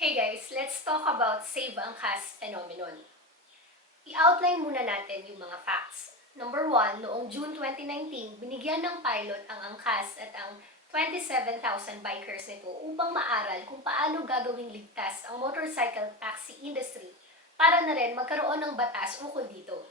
Hey guys, let's talk about Save Angkas phenomenon. I-outline muna natin yung mga facts. Number one, noong June 2019, binigyan ng pilot ang Angkas at ang 27,000 bikers nito upang maaral kung paano gagawing ligtas ang motorcycle taxi industry para na rin magkaroon ng batas ukol dito.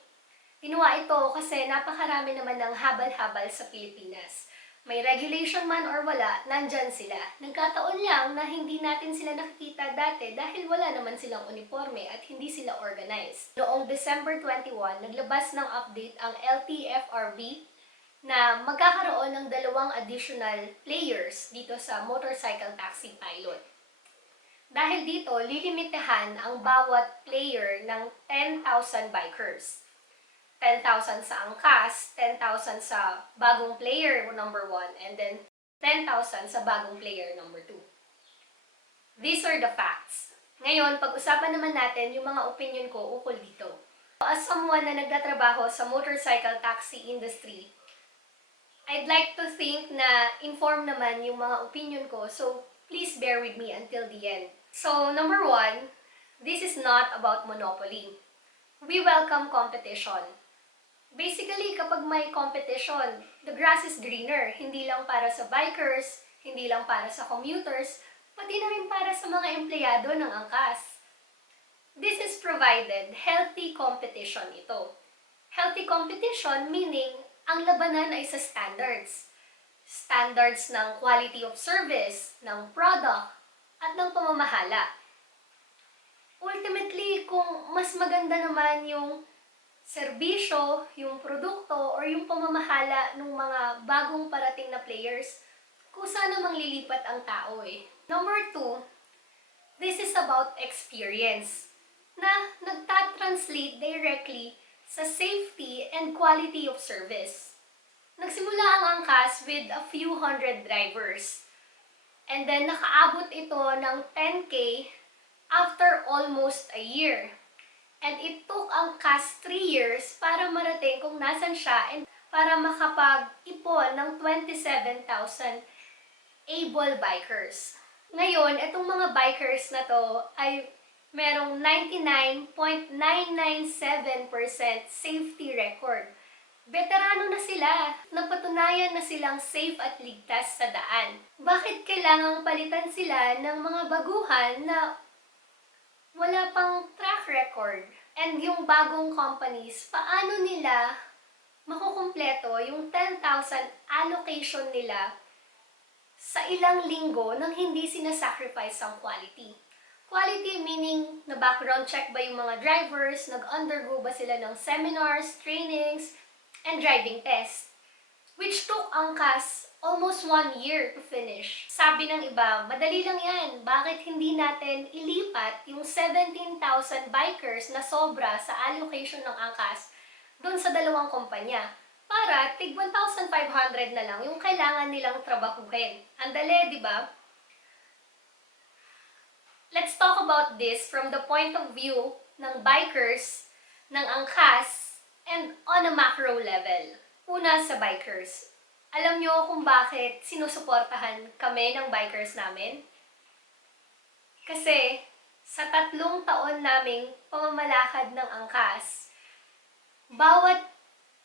Ginawa ito kasi napakarami naman ng habal-habal sa Pilipinas. May regulation man or wala, nandyan sila. Nagkataon lang na hindi natin sila nakikita dati dahil wala naman silang uniforme at hindi sila organized. Noong December 21, naglabas ng update ang LTFRB na magkakaroon ng 2 additional players dito sa motorcycle taxi pilot. Dahil dito, lilimitahan ang bawat player ng 10,000 bikers. 10,000 sa angkas, 10,000 sa bagong player number 1, and then 10,000 sa bagong player number 2. These are the facts. Ngayon, pag-usapan naman natin yung mga opinion ko ukol dito. As someone na nagtatrabaho sa motorcycle taxi industry, I'd like to think na inform naman yung mga opinion ko, so please bear with me until the end. So, number 1, this is not about monopoly. We welcome competition. Basically, kapag may competition, the grass is greener. Hindi lang para sa bikers, hindi lang para sa commuters, pati na rin para sa mga empleyado ng angkas. This is provided healthy competition ito. Healthy competition meaning ang labanan ay sa standards. Standards ng quality of service, ng product, at ng pamamahala. Ultimately, kung mas maganda naman yung serbisyo, yung produkto, or yung pamamahala ng mga bagong parating na players, kusa namang lilipat ang tao eh. Number 2, this is about experience na nagtatranslate directly sa safety and quality of service. Nagsimula ang angkas with a few hundred drivers. And then nakaabot ito ng 10K after almost a year. And it took ang CAS 3 years para marating kung nasan siya and para makapag-ipon ng 27,000 able bikers. Ngayon, itong mga bikers na to ay merong 99.997% safety record. Veterano na sila. Napatunayan na silang safe at ligtas sa daan. Bakit kailangang palitan sila ng mga baguhan na wala pang track record? And yung bagong companies, paano nila makukumpleto yung 10,000 allocation nila sa ilang linggo nang hindi sinasacrifice ang quality? Quality meaning na background check ba yung mga drivers, nag-undergo ba sila ng seminars, trainings, and driving test, which took angkas almost 1 year to finish. Sabi ng iba, madali lang yan. Bakit hindi natin ilipat yung 17,000 bikers na sobra sa allocation ng angkas doon sa dalawang kumpanya? Para tig 1,500 na lang yung kailangan nilang trabahuhin. Ang dali, di ba? Let's talk about this from the point of view ng bikers, ng angkas, and on a macro level. Una sa bikers. Alam nyo kung bakit sinusuportahan kami ng bikers namin? Kasi sa 3 taon naming pamamalakad ng angkas, bawat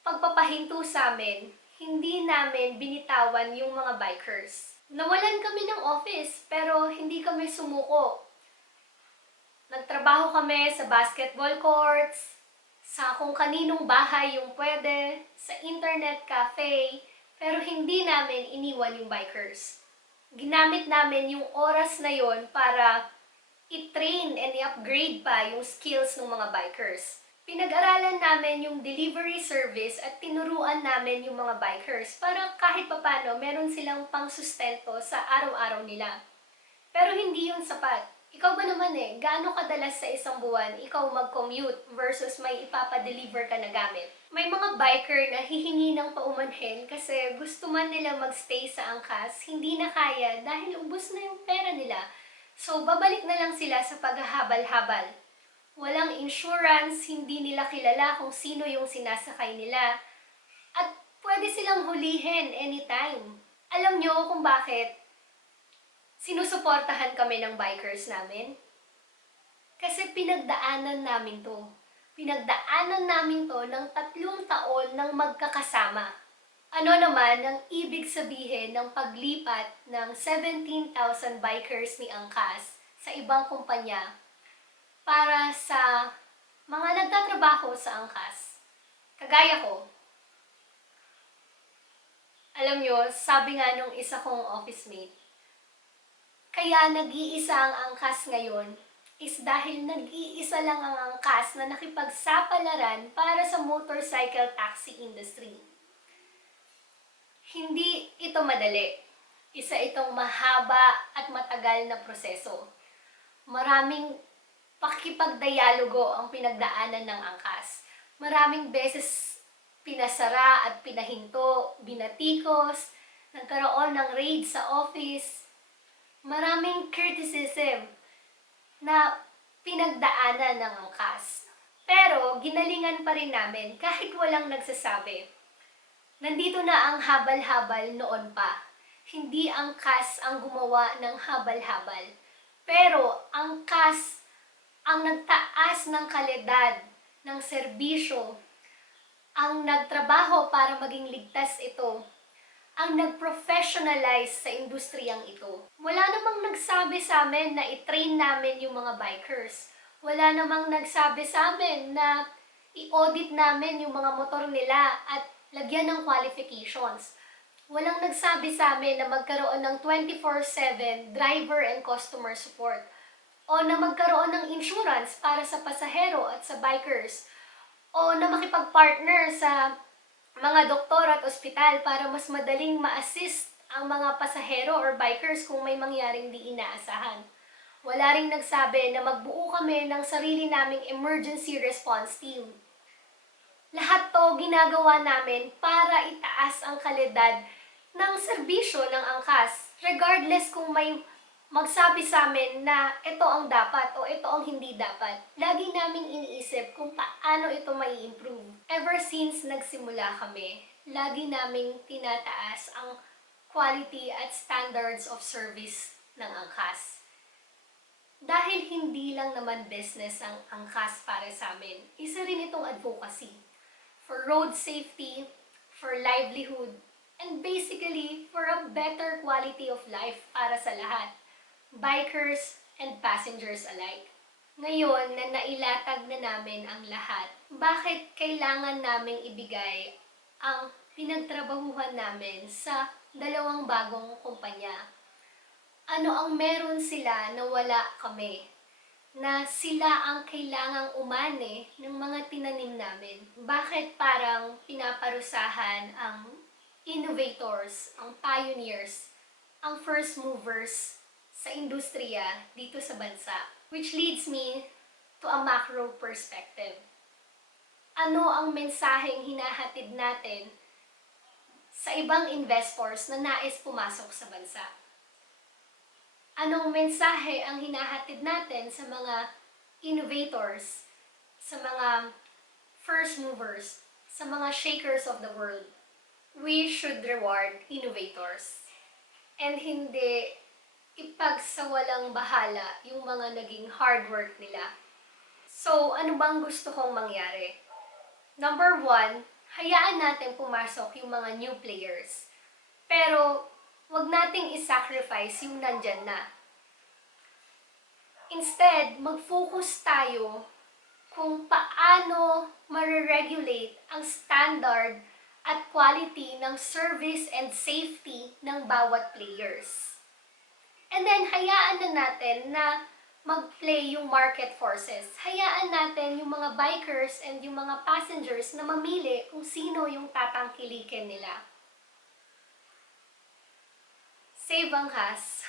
pagpapahinto sa amin, hindi namin binitawan yung mga bikers. Nawalan kami ng office pero hindi kami sumuko. Nagtrabaho kami sa basketball courts, sa kung kaninong bahay yung pwede, sa internet cafe, pero hindi namin iniwan yung bikers. Ginamit namin yung oras na yon para i-train and i-upgrade pa yung skills ng mga bikers. Pinag-aralan namin yung delivery service at tinuruan namin yung mga bikers para kahit papano meron silang pangsustento sa araw-araw nila. Pero hindi yun sapat. Ikaw ba naman gaano kadalas sa isang buwan ikaw mag-commute versus may ipapadeliver ka na gamit? May mga biker na hihingi ng paumanhin kasi gusto man nila magstay sa angkas, hindi na kaya dahil ubos na yung pera nila. So, babalik na lang sila sa paghahabal-habal. Walang insurance, hindi nila kilala kung sino yung sinasakay nila. At pwede silang hulihin anytime. Alam nyo kung bakit sinusuportahan kami ng bikers namin? Kasi pinagdaanan namin to. Pinagdaanan namin to ng 3 taon ng magkakasama. Ano naman ang ibig sabihin ng paglipat ng 17,000 bikers ni Angkas sa ibang kumpanya para sa mga nagtatrabaho sa Angkas? Kagaya ko. Alam nyo, sabi nga nung isa kong office mate, kaya nag-iisa ang Angkas ngayon is dahil nag-iisa lang ang Angkas na nakipagsapalaran para sa motorcycle taxi industry. Hindi ito madali. Isa itong mahaba at matagal na proseso. Maraming pakikipagdialogo ang pinagdaanan ng Angkas. Maraming beses pinasara at pinahinto, binatikos, nagkaroon ng raid sa office. Maraming criticism na pinagdaanan ng Angkas. Pero ginalingan pa rin namin kahit walang nagsasabi. Nandito na ang habal-habal noon pa. Hindi ang Angkas ang gumawa ng habal-habal. Pero ang Angkas ang nagtaas ng kalidad ng serbisyo, ang nagtrabaho para maging ligtas ito, ang nag-professionalize sa industriyang ito. Wala namang nagsabi sa amin na i-train namin yung mga bikers. Wala namang nagsabi sa amin na i-audit namin yung mga motor nila at lagyan ng qualifications. Walang nagsabi sa amin na magkaroon ng 24/7 driver and customer support o na magkaroon ng insurance para sa pasahero at sa bikers o na makipag-partner sa mga doktor at ospital para mas madaling ma-assist ang mga pasahero or bikers kung may mangyaring di inaasahan. Wala ring nagsabi na magbuo kami ng sarili naming emergency response team. Lahat to ginagawa namin para itaas ang kalidad ng serbisyo ng Angkas. Regardless kung may magsabi sa amin na ito ang dapat o ito ang hindi dapat. Lagi naming iniisip kung paano ito may improve. Ever since nagsimula kami, lagi naming tinataas ang quality at standards of service ng Angkas. Dahil hindi lang naman business ang Angkas para sa amin, isa rin itong advocacy for road safety, for livelihood, and basically for a better quality of life para sa lahat, bikers and passengers alike. Ngayon na nailatag na namin ang lahat, bakit kailangan naming ibigay ang pinagtrabahuhan namin sa 2 bagong kumpanya? Ano ang meron sila na wala kami? Na sila ang kailangang umani ng mga tinanim namin. Bakit parang pinaparusahan ang innovators, ang pioneers, ang first movers sa industriya dito sa bansa? Which leads me to a macro perspective. Ano ang mensaheng hinahatid natin sa ibang investors na nais pumasok sa bansa? Anong mensahe ang hinahatid natin sa mga innovators, sa mga first movers, sa mga shakers of the world? We should reward innovators and hindi ipagsawalang bahala yung mga naging hard work nila. So, ano bang gusto kong mangyari? Number 1, hayaan natin pumasok yung mga new players. Pero, wag nating isacrifice yung nandyan na. Instead, mag-focus tayo kung paano mariregulate ang standard at quality ng service and safety ng bawat players. And then, hayaan na natin na mag-play yung market forces. Hayaan natin yung mga bikers and yung mga passengers na mamili kung sino yung tatangkilikin nila. Save Angkas.